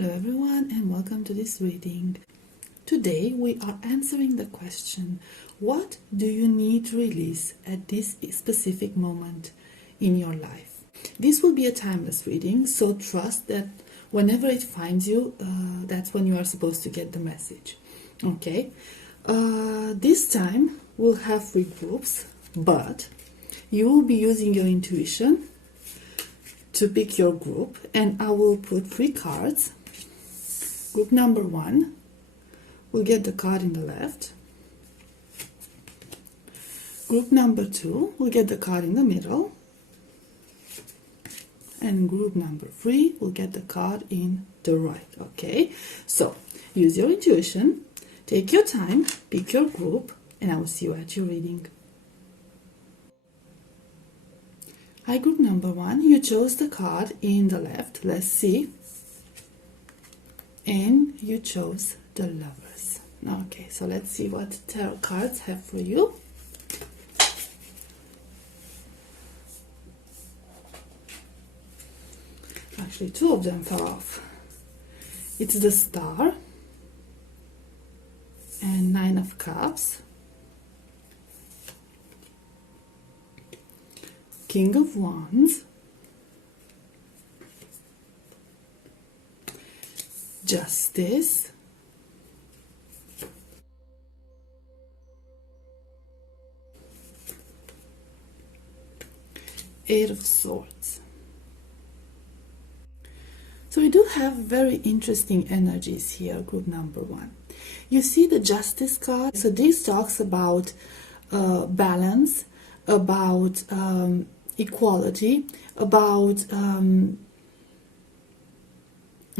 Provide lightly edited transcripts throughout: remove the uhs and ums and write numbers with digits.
Hello everyone and welcome to this reading. Today we are answering the question, what do you need to release at this specific moment in your life? This will be a timeless reading, so trust that whenever it finds you, that's when you are supposed to get the message. Okay, this time we'll have 3 groups, but you will be using your intuition to pick your group, and I will put 3 cards. Group number 1 will get the card in the left. Group number 2 will get the card in the middle. And group number 3 will get the card in the right. Okay, so use your intuition, take your time, pick your group, and I will see you at your reading. Hi, group number 1, you chose the card in the left. Let's see. And you chose the Lovers. Okay, so let's see what tarot cards have for you. Actually, 2 of them fell off. It's the Star and 9 of Cups, King of Wands, Justice, Eight of Swords. So we do have very interesting energies here, group number 1. You see the Justice card. So this talks about balance, about equality, about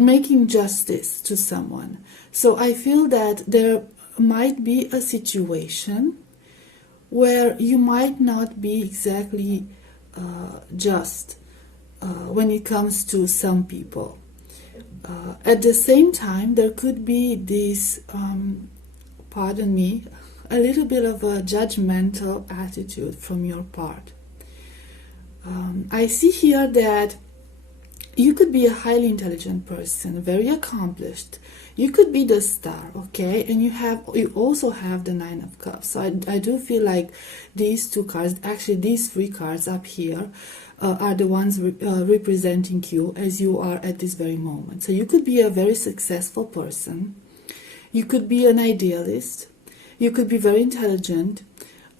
making justice to someone. So I feel that there might be a situation where you might not be exactly just when it comes to some people. At the same time, there could be this, pardon me, a little bit of a judgmental attitude from your part. I see here that you could be a highly intelligent person, very accomplished. You could be the Star, okay? And you also have the 9 of Cups. So I do feel like these 2 cards, actually these 3 cards up here, are the ones representing you as you are at this very moment. So you could be a very successful person. You could be an idealist. You could be very intelligent,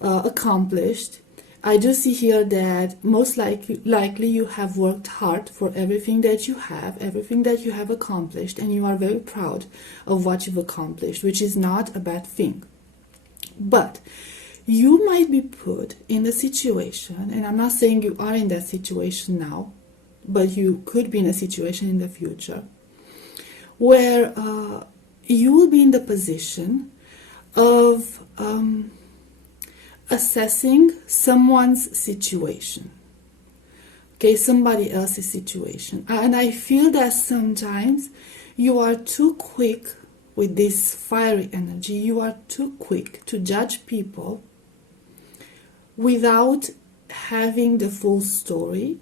accomplished. I do see here that most likely you have worked hard for everything that you have accomplished, and you are very proud of what you've accomplished, which is not a bad thing. But you might be put in a situation, and I'm not saying you are in that situation now, but you could be in a situation in the future where you will be in the position of assessing someone's situation, okay, somebody else's situation. And I feel that sometimes you are too quick with this fiery energy. You are too quick to judge people without having the full story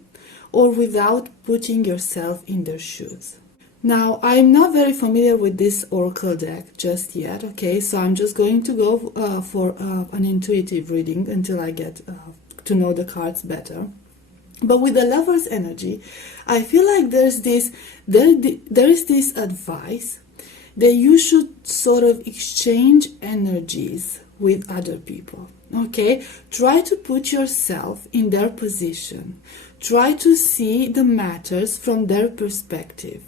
or without putting yourself in their shoes. Now, I'm not very familiar with this oracle deck just yet, okay, so I'm just going to go for an intuitive reading until I get to know the cards better. But with the Lover's energy, I feel like there is this advice that you should sort of exchange energies with other people, okay? Try to put yourself in their position. Try to see the matters from their perspective.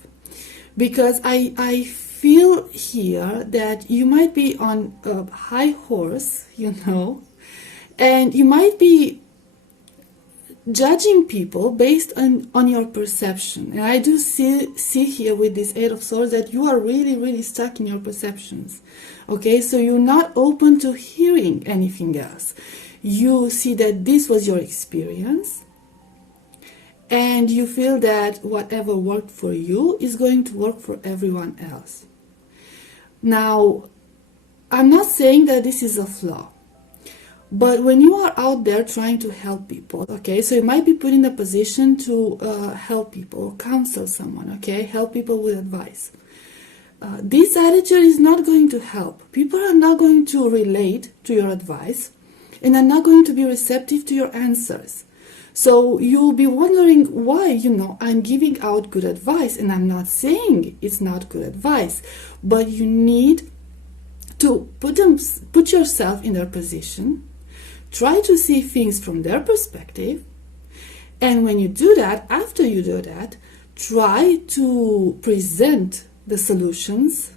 Because I feel here that you might be on a high horse, you know, and you might be judging people based on your perception. And I do see here with this 8 of Swords that you are really, really stuck in your perceptions. Okay, so you're not open to hearing anything else. You see that this was your experience, and you feel that whatever worked for you is going to work for everyone else. Now, I'm not saying that this is a flaw. But when you are out there trying to help people, okay, so you might be put in a position to help people, counsel someone, okay, help people with advice. This attitude is not going to help. People are not going to relate to your advice and are not going to be receptive to your answers. So you'll be wondering why, I'm giving out good advice, and I'm not saying it's not good advice, but you need to put yourself in their position, try to see things from their perspective, and when you do that, after you do that, try to present the solutions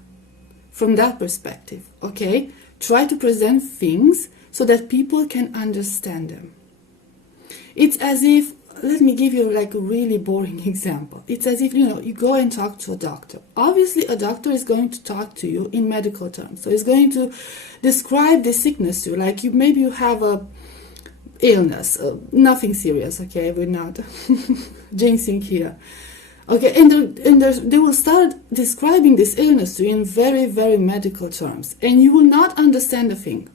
from that perspective, okay? Try to present things so that people can understand them. It's as if, let me give you like a really boring example. It's as if, you go and talk to a doctor. Obviously, a doctor is going to talk to you in medical terms. So he's going to describe the sickness to you. Like maybe you have a illness, nothing serious, okay? We're not jinxing here. Okay, and they will start describing this illness to you in very, very medical terms. And you will not understand a thing.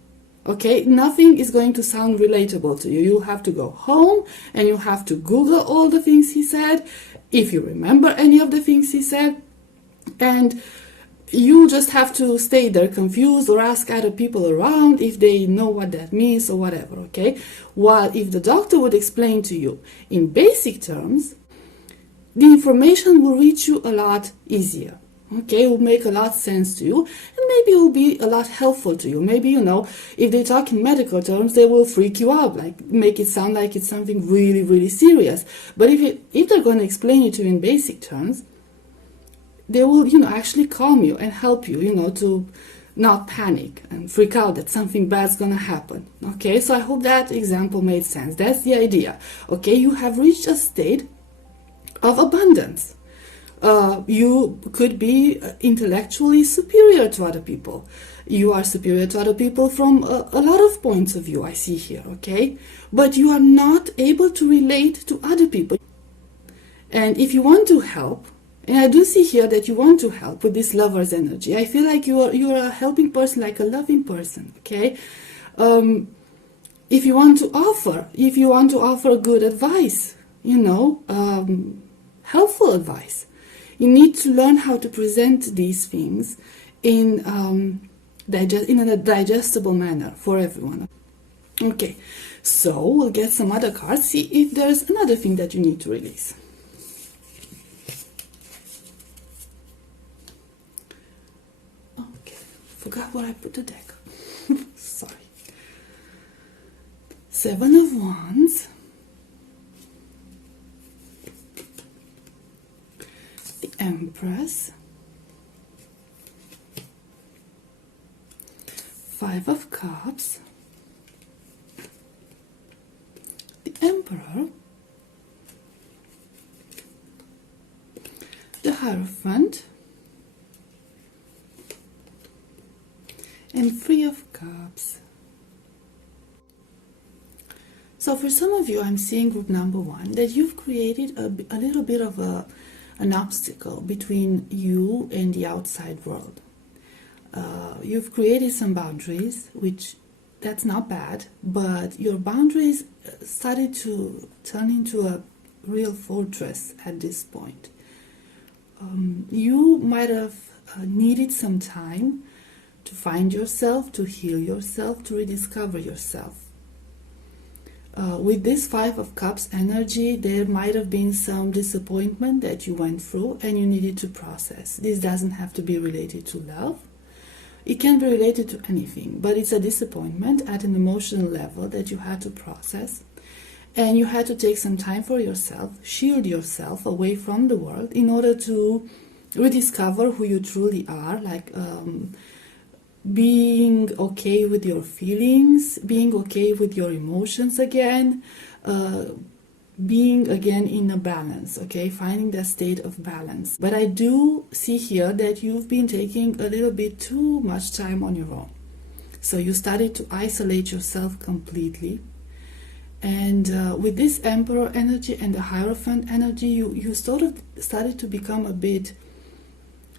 Okay, nothing is going to sound relatable to you. You have to go home and you have to Google all the things he said, if you remember any of the things he said, and you just have to stay there confused or ask other people around if they know what that means or whatever, okay? While if the doctor would explain to you in basic terms, the information will reach you a lot easier. Okay, it will make a lot of sense to you, and maybe it will be a lot helpful to you. Maybe, if they talk in medical terms, they will freak you out, like make it sound like it's something really, really serious. But if they're going to explain it to you in basic terms, they will, actually calm you and help you, to not panic and freak out that something bad's going to happen. Okay, so I hope that example made sense. That's the idea. Okay, you have reached a state of abundance. You could be intellectually superior to other people. You are superior to other people from a lot of points of view, I see here, okay? But you are not able to relate to other people. And if you want to help, and I do see here that you want to help with this lover's energy, I feel like you are a helping person, like a loving person, okay? If you want to offer good advice, helpful advice, you need to learn how to present these things in a digestible manner for everyone. Okay, so we'll get some other cards, see if there's another thing that you need to release. Okay, forgot where I put the deck. Sorry. 7 of Wands. The Empress, 5 of Cups, the Emperor, the Hierophant, and 3 of Cups. So for some of you, I'm seeing group number 1, that you've created a little bit of an obstacle between you and the outside world. You've created some boundaries, which that's not bad, but your boundaries started to turn into a real fortress at this point. You might have needed some time to find yourself, to heal yourself, to rediscover yourself. With this 5 of Cups energy, there might have been some disappointment that you went through and you needed to process. This doesn't have to be related to love. It can be related to anything, but it's a disappointment at an emotional level that you had to process. And you had to take some time for yourself, shield yourself away from the world in order to rediscover who you truly are, like being okay with your feelings, being okay with your emotions again, being again in a balance, okay, finding that state of balance. But I do see here that you've been taking a little bit too much time on your own. So you started to isolate yourself completely. And with this Emperor energy and the Hierophant energy, you sort of started to become a bit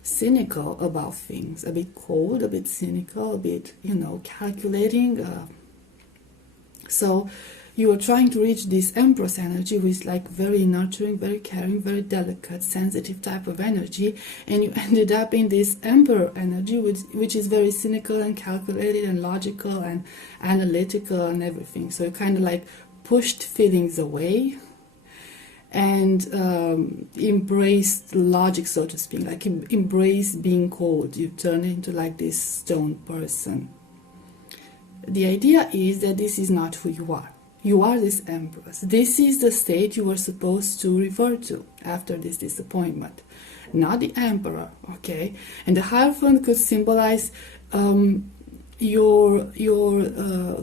cynical about things, a bit cold, a bit cynical, a bit, calculating. So you are trying to reach this Empress energy with like very nurturing, very caring, very delicate, sensitive type of energy, and you ended up in this Emperor energy, which is very cynical and calculated and logical and analytical and everything. So you kind of like pushed feelings away and embraced logic, so to speak, like embrace being cold. You turn into like this stone person. The idea is that this is not who you are. You are this Empress. This is the state you were supposed to revert to after this disappointment, not the Emperor, okay? And the Hierophant could symbolize your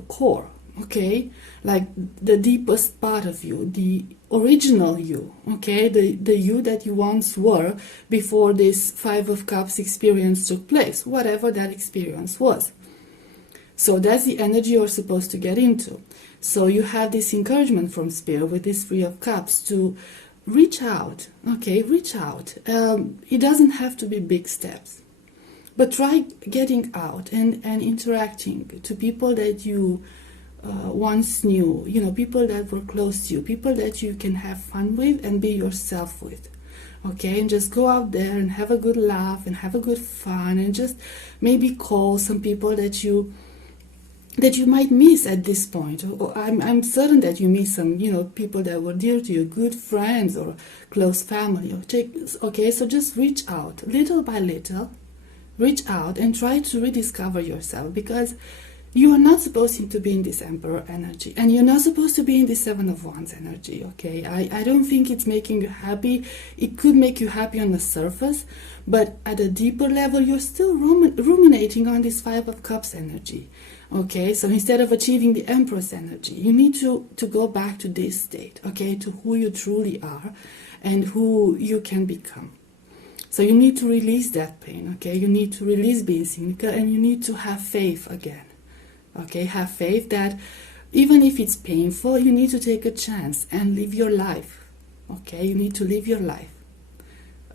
core, okay? Like the deepest part of you, the original you, okay? The you that you once were before this Five of Cups experience took place, whatever that experience was. So that's the energy you're supposed to get into. So you have this encouragement from Spirit with this Three of Cups to reach out, okay? Reach out. It doesn't have to be big steps, but try getting out and interacting to people that you once knew, you know, people that were close to you, people that you can have fun with and be yourself with, okay? And just go out there and have a good laugh and have a good fun, and just maybe call some people that you might miss at this point. Or I'm certain that you miss some, you know, people that were dear to you, good friends or close family. Okay, so just reach out little by little. Reach out and try to rediscover yourself, because you are not supposed to be in this Emperor energy, and you're not supposed to be in this Seven of Wands energy, okay? I don't think it's making you happy. It could make you happy on the surface, but at a deeper level, you're still ruminating on this Five of Cups energy, okay? So instead of achieving the Empress energy, you need to go back to this state, okay? To who you truly are and who you can become. So you need to release that pain, okay? You need to release being cynical, and you need to have faith again. Okay, have faith that even if it's painful, you need to take a chance and live your life. Okay, you need to live your life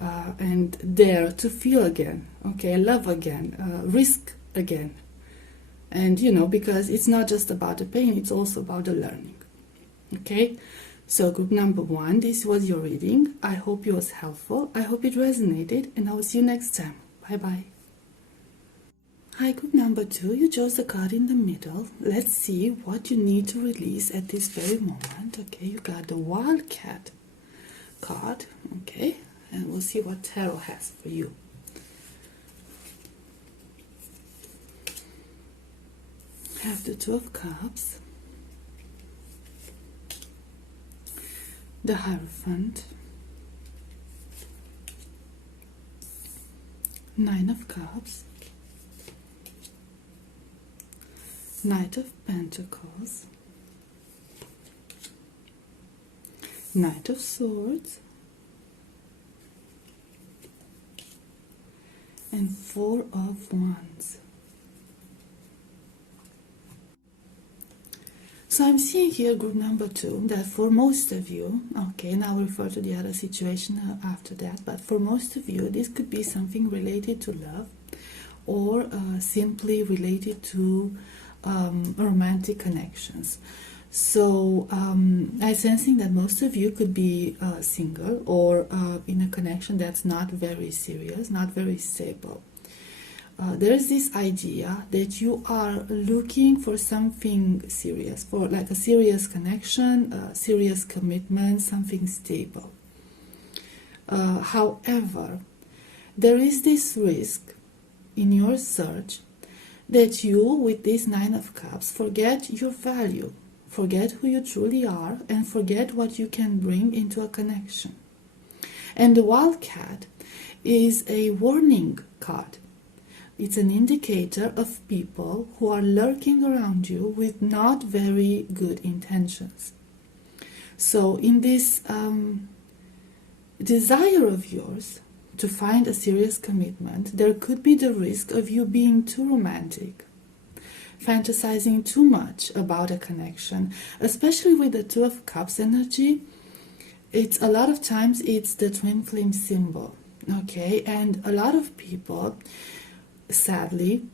and dare to feel again. Okay, love again, risk again. And you know, because it's not just about the pain, it's also about the learning. Okay, so group number 1, this was your reading. I hope it was helpful. I hope it resonated, and I will see you next time. Bye bye. Hi, group number 2, you chose the card in the middle. Let's see what you need to release at this very moment. Okay, you got the Wildcat card, okay, and we'll see what Tarot has for you. Have the Two of Cups, the Hierophant, Nine of Cups, Knight of Pentacles, Knight of Swords, and Four of Wands. So I'm seeing here, group number 2, that for most of you, okay, and I'll refer to the other situation after that, but for most of you, this could be something related to love, or simply related to romantic connections. So I'm sensing that most of you could be single, or in a connection that's not very serious, not very stable. There's this idea that you are looking for something serious, for like a serious connection, a serious commitment, something stable. However, there is this risk in your search that you, with this Nine of Cups, forget your value, forget who you truly are, and forget what you can bring into a connection. And the Wildcat is a warning card. It's an indicator of people who are lurking around you with not very good intentions. So in this desire of yours to find a serious commitment, there could be the risk of you being too romantic, fantasizing too much about a connection, especially with the Two of Cups energy. It's a lot of times it's the twin flame symbol, okay? And a lot of people, sadly,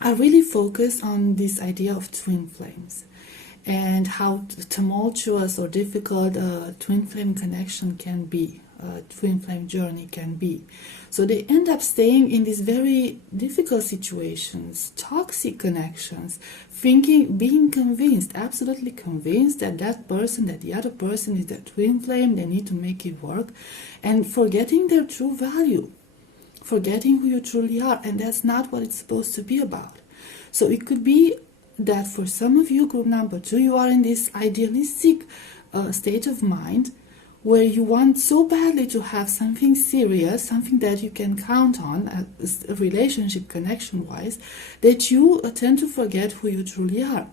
are really focused on this idea of twin flames. and how tumultuous or difficult a twin flame connection can be, a twin flame journey can be. So they end up staying in these very difficult situations, toxic connections, thinking, being convinced, absolutely convinced that that person, that the other person is their twin flame, they need to make it work, and forgetting their true value, forgetting who you truly are, and that's not what it's supposed to be about. So it could be that for some of you, group number 2, you are in this idealistic state of mind where you want so badly to have something serious, something that you can count on, a relationship connection-wise, that you tend to forget who you truly are.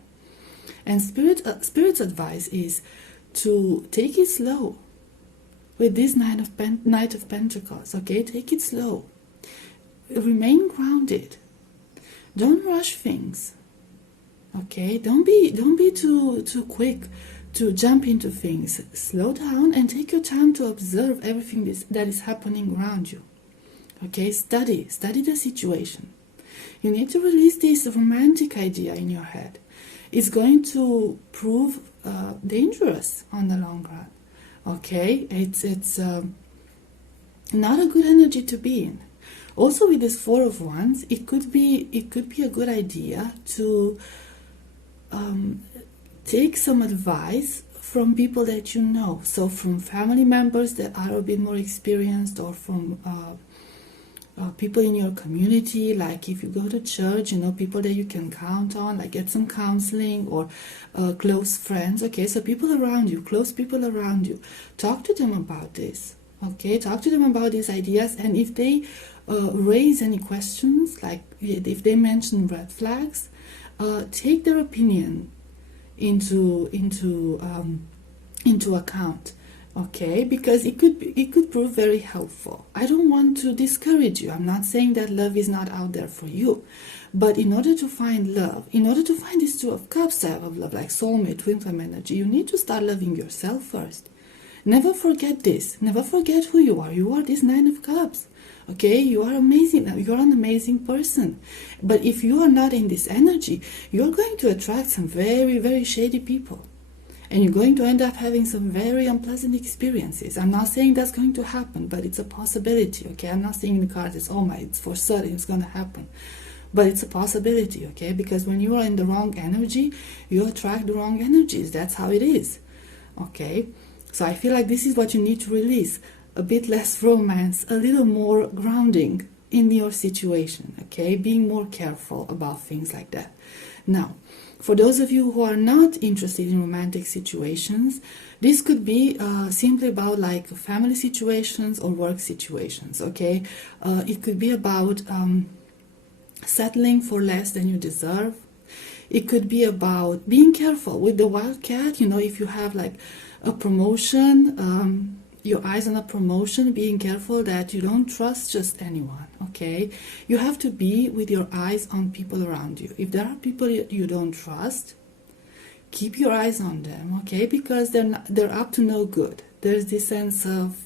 And Spirit's advice is to take it slow with this Knight of Pentacles, okay? Take it slow. Remain grounded. Don't rush things, okay? Don't be too quick to jump into things. Slow down and take your time to observe everything that is happening around you. Okay, study the situation. You need to release this romantic idea in your head. It's going to prove dangerous on the long run. Okay, it's not a good energy to be in. Also, with this Four of Wands, it could be a good idea to take some advice from people that you know. So from family members that are a bit more experienced, or from people in your community, like if you go to church, people that you can count on, like get some counseling, or close friends, okay? So people around you, close people around you, talk to them about this, okay? Talk to them about these ideas, and if they raise any questions, like if they mention red flags, take their opinion into account, okay? Because it could prove very helpful. I don't want to discourage you. I'm not saying that love is not out there for you, but in order to find love, in order to find this Two of Cups type of love, like soulmate, twin flame energy, you need to start loving yourself first. Never forget this. Never forget who you are. You are this Nine of Cups. Okay, you are amazing. You're an amazing person. But if you are not in this energy, you're going to attract some very, very shady people. And you're going to end up having some very unpleasant experiences. I'm not saying that's going to happen, but it's a possibility, okay? I'm not saying in the cards, it's for certain, it's going to happen. But it's a possibility, okay? Because when you are in the wrong energy, you attract the wrong energies. That's how it is, okay? So I feel like this is what you need to release. A bit less romance, a little more grounding in your situation, okay? Being more careful about things like that. Now, for those of you who are not interested in romantic situations, this could be simply about like family situations or work situations, okay? It could be about settling for less than you deserve. It could be about being careful with the wildcat, if you have like a promotion, your eyes on a promotion, being careful that you don't trust just anyone, okay? You have to be with your eyes on people around you. If there are people you don't trust, keep your eyes on them, okay? Because they're up to no good. There's this sense of,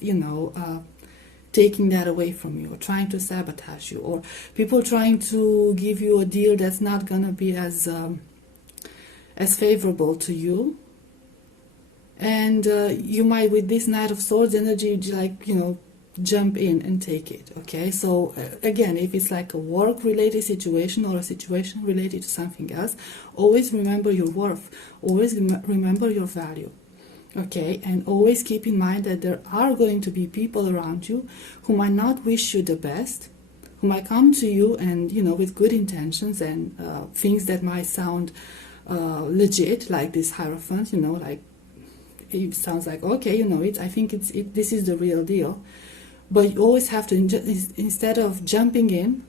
taking that away from you, or trying to sabotage you, or people trying to give you a deal that's not gonna be as favorable to you. And you might, with this Knight of Swords energy, jump in and take it, okay? So again, if it's like a work-related situation or a situation related to something else, always remember your worth, always remember your value, okay? And always keep in mind that there are going to be people around you who might not wish you the best, who might come to you and, with good intentions and things that might sound legit, like this Hierophant, like, it sounds like, okay, I think this is the real deal. But you always have to, instead of jumping in,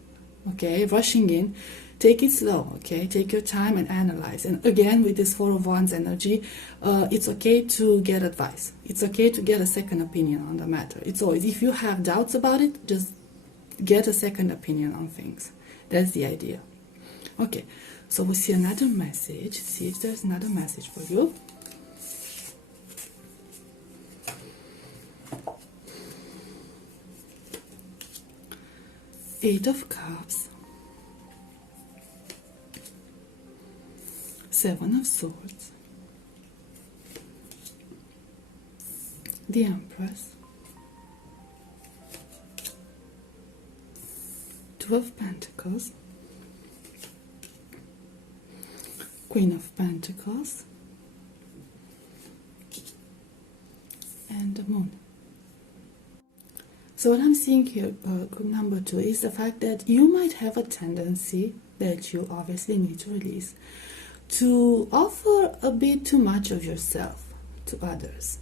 okay, rushing in, take it slow, okay? Take your time and analyze. And again, with this Four of Wands energy, it's okay to get advice. It's okay to get a second opinion on the matter. It's always, if you have doubts about it, just get a second opinion on things. That's the idea. Okay, so we'll see another message. See if there's another message for you. Eight of Cups, Seven of Swords, the Empress, Two of Pentacles, Queen of Pentacles, and the Moon. So what I'm seeing here, group number 2, is the fact that you might have a tendency that you obviously need to release to offer a bit too much of yourself to others.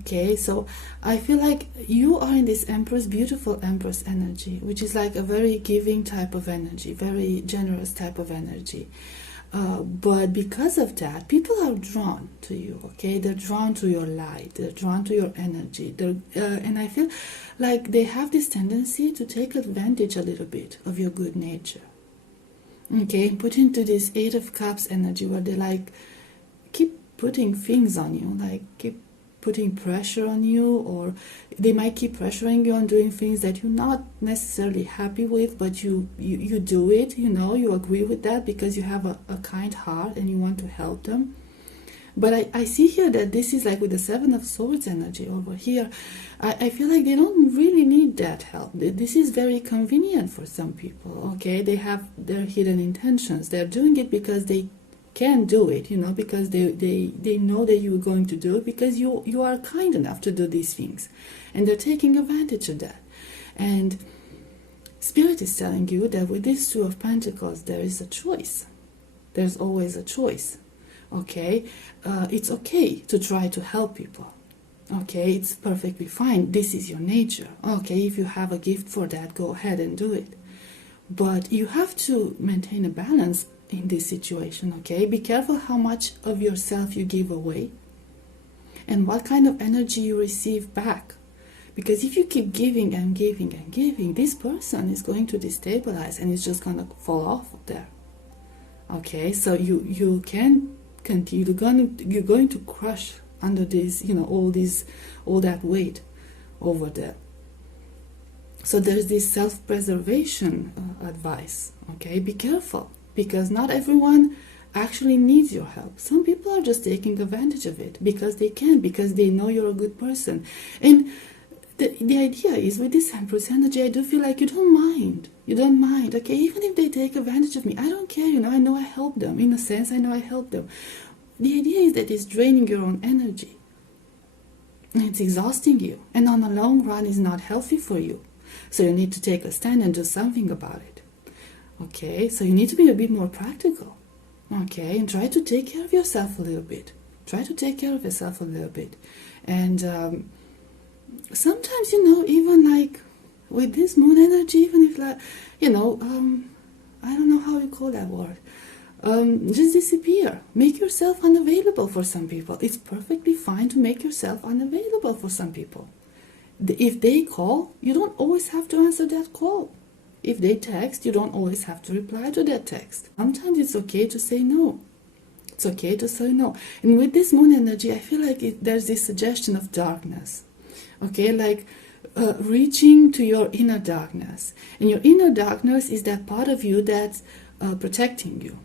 Okay, so I feel like you are in this Empress, beautiful Empress energy, which is like a very giving type of energy, very generous type of energy. But because of that, people are drawn to you, okay? They're drawn to your light, they're drawn to your energy. And I feel like they have this tendency to take advantage a little bit of your good nature. Okay, put into this Eight of Cups energy where they like keep putting things on you, like keep putting pressure on you, or they might keep pressuring you on doing things that you're not necessarily happy with, but you do it, you agree with that because you have a kind heart and you want to help them. But I see here that this is like with the Seven of Swords energy over here. I feel like they don't really need that help. This is very convenient for some people, okay? They have their hidden intentions. They're doing it because they can do it, because they know that you're going to do it because you are kind enough to do these things. And they're taking advantage of that. And Spirit is telling you that with this Two of Pentacles, there is a choice. There's always a choice. Okay, it's okay to try to help people. Okay, it's perfectly fine. This is your nature. Okay, if you have a gift for that, go ahead and do it. But you have to maintain a balance in this situation. Okay, be careful how much of yourself you give away and what kind of energy you receive back. Because if you keep giving and giving and giving, this person is going to destabilize and it's just going to fall off of there. Okay, so you can continue. You're going to crush under this, all that weight over there. So there's this self-preservation advice. Okay, be careful, because not everyone actually needs your help. Some people are just taking advantage of it because they can, because they know you're a good person. And the idea is, with this Empress energy, I do feel like you don't mind. You don't mind, okay? Even if they take advantage of me, I don't care, I know I help them. In a sense, I know I help them. The idea is that it's draining your own energy. It's exhausting you. And on the long run, it's not healthy for you. So you need to take a stand and do something about it. Okay? So you need to be a bit more practical. Okay? And try to take care of yourself a little bit. Try to take care of yourself a little bit. And sometimes, even like with this Moon energy, even if like, I don't know how you call that word. Just disappear. Make yourself unavailable for some people. It's perfectly fine to make yourself unavailable for some people. If they call, you don't always have to answer that call. If they text, you don't always have to reply to that text. Sometimes it's okay to say no. It's okay to say no. And with this Moon energy, I feel like there's this suggestion of darkness. Okay, like reaching to your inner darkness. And your inner darkness is that part of you that's protecting you.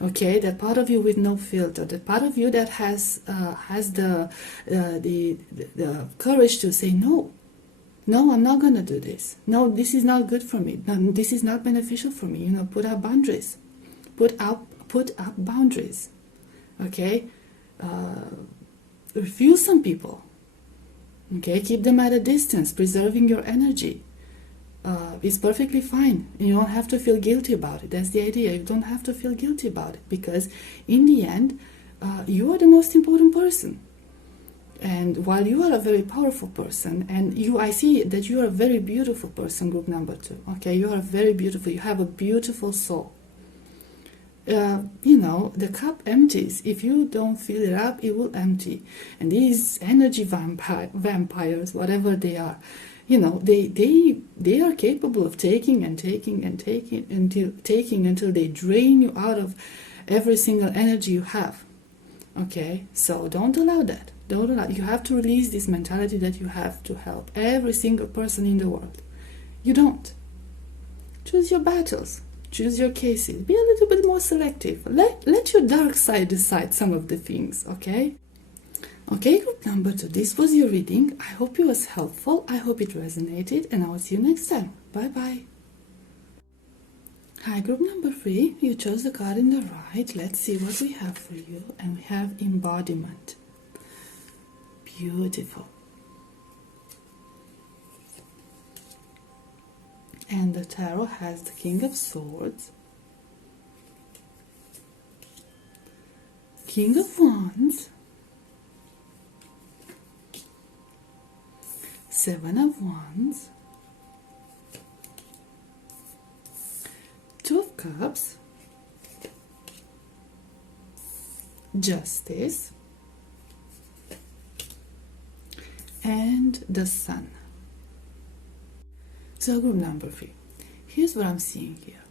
Okay, that part of you with no filter, that part of you that has the courage to say no. No, I'm not going to do this. No, this is not good for me. No, this is not beneficial for me. Put up boundaries. Put up boundaries. Okay, refuse some people. Okay, keep them at a distance, preserving your energy. It's perfectly fine. You don't have to feel guilty about it. That's the idea. You don't have to feel guilty about it, because in the end, you are the most important person. And while you are a very powerful person, and I see that you are a very beautiful person, group number 2. Okay, you are very beautiful. You have a beautiful soul. The cup empties. If you don't fill it up, it will empty. And these energy vampires, whatever they are, they are capable of taking and taking and taking until they drain you out of every single energy you have. Okay, so don't allow that. Don't allow. You have to release this mentality that you have to help every single person in the world. You don't. Choose your battles. Choose your cases. Be a little bit more selective. Let your dark side decide some of the things, okay? Okay, group number 2, this was your reading. I hope it was helpful. I hope it resonated, and I will see you next time. Bye bye. Hi, group number 3, you chose the card in the right. Let's see what we have for you. And we have embodiment. Beautiful. And the tarot has the King of Swords, King of Wands, Seven of Wands, Two of Cups, Justice, and the Sun. So group number 3, here's what I'm seeing here.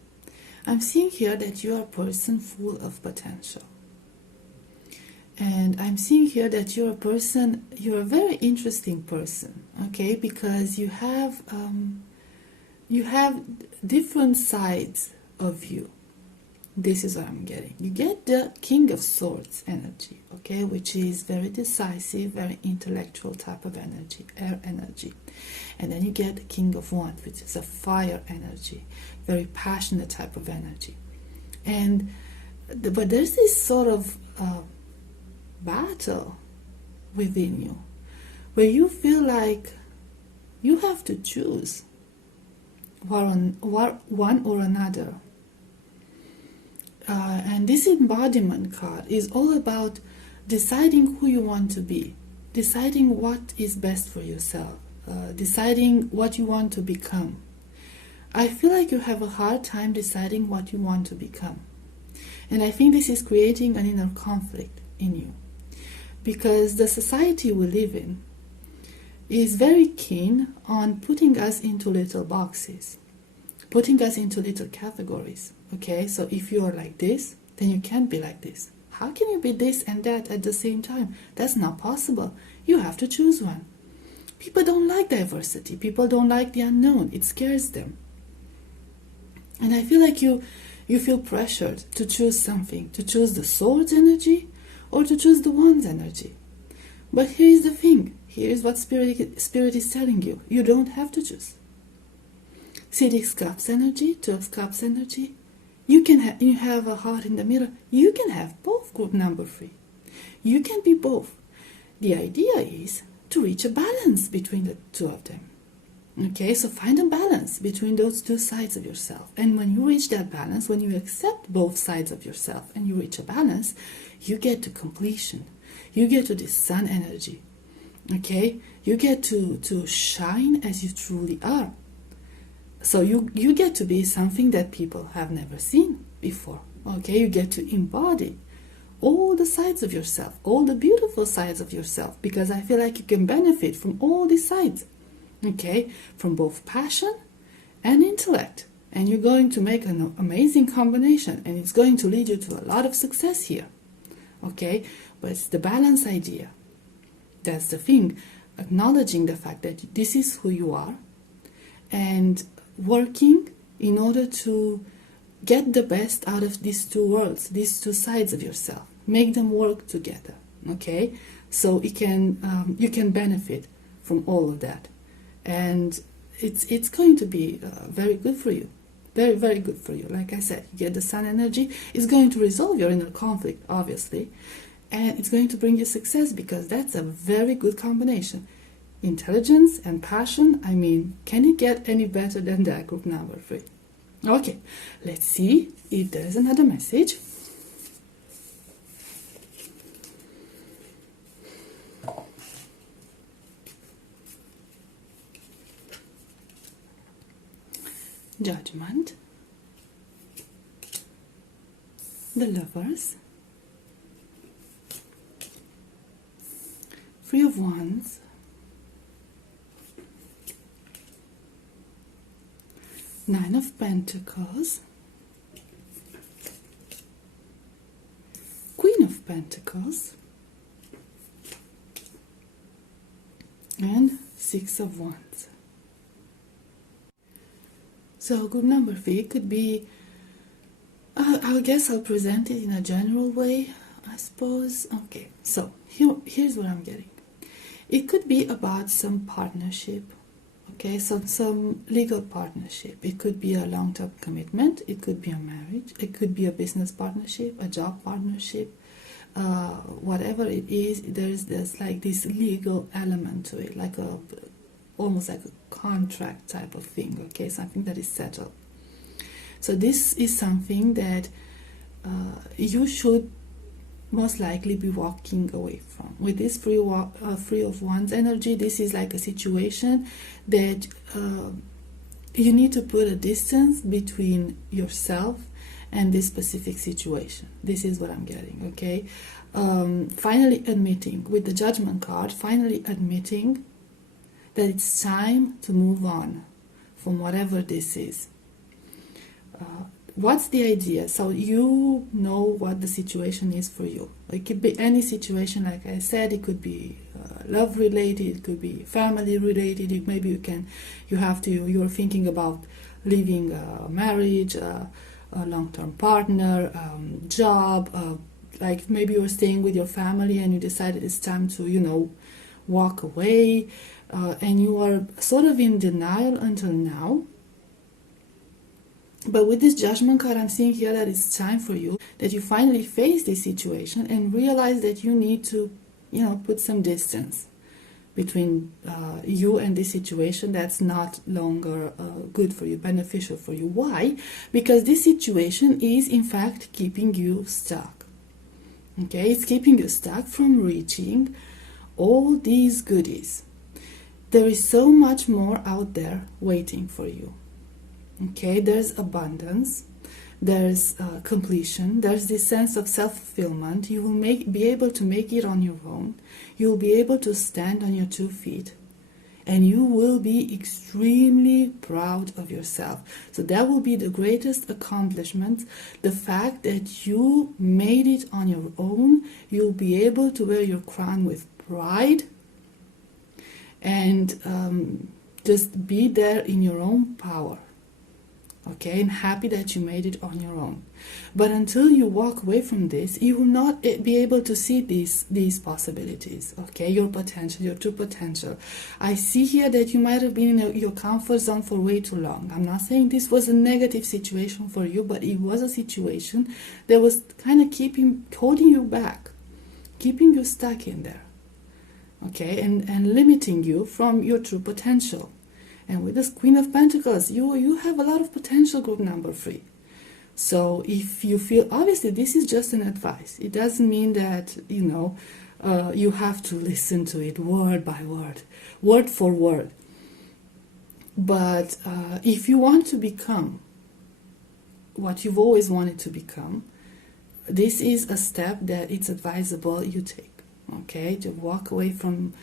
I'm seeing here that you are a person full of potential. And I'm seeing here that you're a very interesting person, okay? Because you have different sides of you. This is what I'm getting. You get the King of Swords energy, okay? Which is very decisive, very intellectual type of energy, air energy. And then you get the King of Wands, which is a fire energy, very passionate type of energy. But there's this sort of battle within you where you feel like you have to choose one or another. And this embodiment card is all about deciding who you want to be, deciding what is best for yourself, deciding what you want to become. I feel like you have a hard time deciding what you want to become. And I think this is creating an inner conflict in you. Because the society we live in is very keen on putting us into little boxes, putting us into little categories. Okay, so if you are like this, then you can't be like this. How can you be this and that at the same time? That's not possible. You have to choose one. People don't like diversity. People don't like the unknown. It scares them. And I feel like you feel pressured to choose something, to choose the Swords energy or to choose the Wands energy. But here is the thing. Here is what Spirit is telling you. You don't have to choose. Six Cups energy, Two of Cups energy. You have a heart in the middle. You can have both, group number 3. You can be both. The idea is to reach a balance between the two of them. Okay, so find a balance between those two sides of yourself. And when you reach that balance, when you accept both sides of yourself and you reach a balance, you get to completion. You get to the Sun energy. Okay, you get to shine as you truly are. So you get to be something that people have never seen before. Okay, you get to embody all the sides of yourself, all the beautiful sides of yourself, because I feel like you can benefit from all these sides. Okay, from both passion and intellect. And you're going to make an amazing combination, and it's going to lead you to a lot of success here. Okay, but it's the balance idea. That's the thing. Acknowledging the fact that this is who you are and working in order to get the best out of these two worlds, these two sides of yourself. Make them work together. Okay, so you can benefit from all of that. And it's going to be very good for you. Very, very good for you. Like I said, you get the Sun energy. It's going to resolve your inner conflict, obviously. And it's going to bring you success, because that's a very good combination. Intelligence and passion. I mean, can it get any better than that, group number 3? Okay, let's see if there's another message. Judgment, the Lovers, Three of Wands, Nine of Pentacles, Queen of Pentacles, and Six of Wands. So group number 3 could be, I guess I'll present it in a general way. suppose, okay, so here's what I'm getting. It could be about some partnership, okay, so some legal partnership. It could be a long-term commitment, it could be a marriage, it could be a business partnership, a job partnership, whatever it is, there's like this legal element to it, like almost like a contract type of thing, okay, something that is settled. So this is something that you should most likely be walking away from. With this free of wands energy, this is like a situation that you need to put a distance between yourself and this specific situation. This is what I'm getting, okay? Finally admitting, with the Judgment card, finally admitting that it's time to move on from whatever this is. What's the idea? So you know what the situation is for you. It could be any situation, like I said. It could be love related, it could be family related. Maybe you're thinking about leaving a marriage, a long-term partner, job, like maybe you're staying with your family and you decided it's time to, walk away, and you are sort of in denial until now. But with this Judgment card, I'm seeing here that it's time for you, that you finally face this situation and realize that you need to, put some distance between you and this situation that's not longer good for you, beneficial for you. Why? Because this situation is, in fact, keeping you stuck. Okay, it's keeping you stuck from reaching all these goodies. There is so much more out there waiting for you. Okay, there's abundance, there's completion, there's this sense of self-fulfillment. You will be able to make it on your own. You'll be able to stand on your 2 feet, and you will be extremely proud of yourself. So that will be the greatest accomplishment, the fact that you made it on your own. You'll be able to wear your crown with pride and just be there in your own power. Okay, I'm happy that you made it on your own. But until you walk away from this, you will not be able to see these possibilities, okay, your potential, your true potential. I see here that you might have been in your comfort zone for way too long. I'm not saying this was a negative situation for you, but it was a situation that was kind of holding you back, keeping you stuck in there, okay, and limiting you from your true potential. And with this Queen of Pentacles, you have a lot of potential, group number 3. So if you feel, obviously this is just an advice. It doesn't mean that, you have to listen to it word by word, word for word. But if you want to become what you've always wanted to become, this is a step that it's advisable you take, okay, to walk away from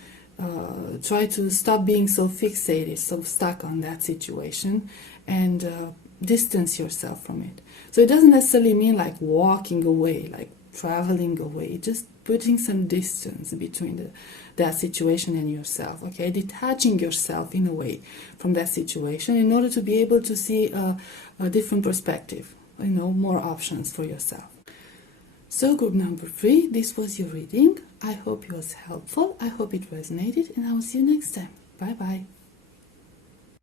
try to stop being so fixated, so stuck on that situation, and distance yourself from it. So it doesn't necessarily mean like walking away, like traveling away, just putting some distance between that situation and yourself, okay, detaching yourself in a way from that situation in order to be able to see a different perspective, more options for yourself. So group number 3, this was your reading. I hope it was helpful. I hope it resonated, and I will see you next time. Bye bye.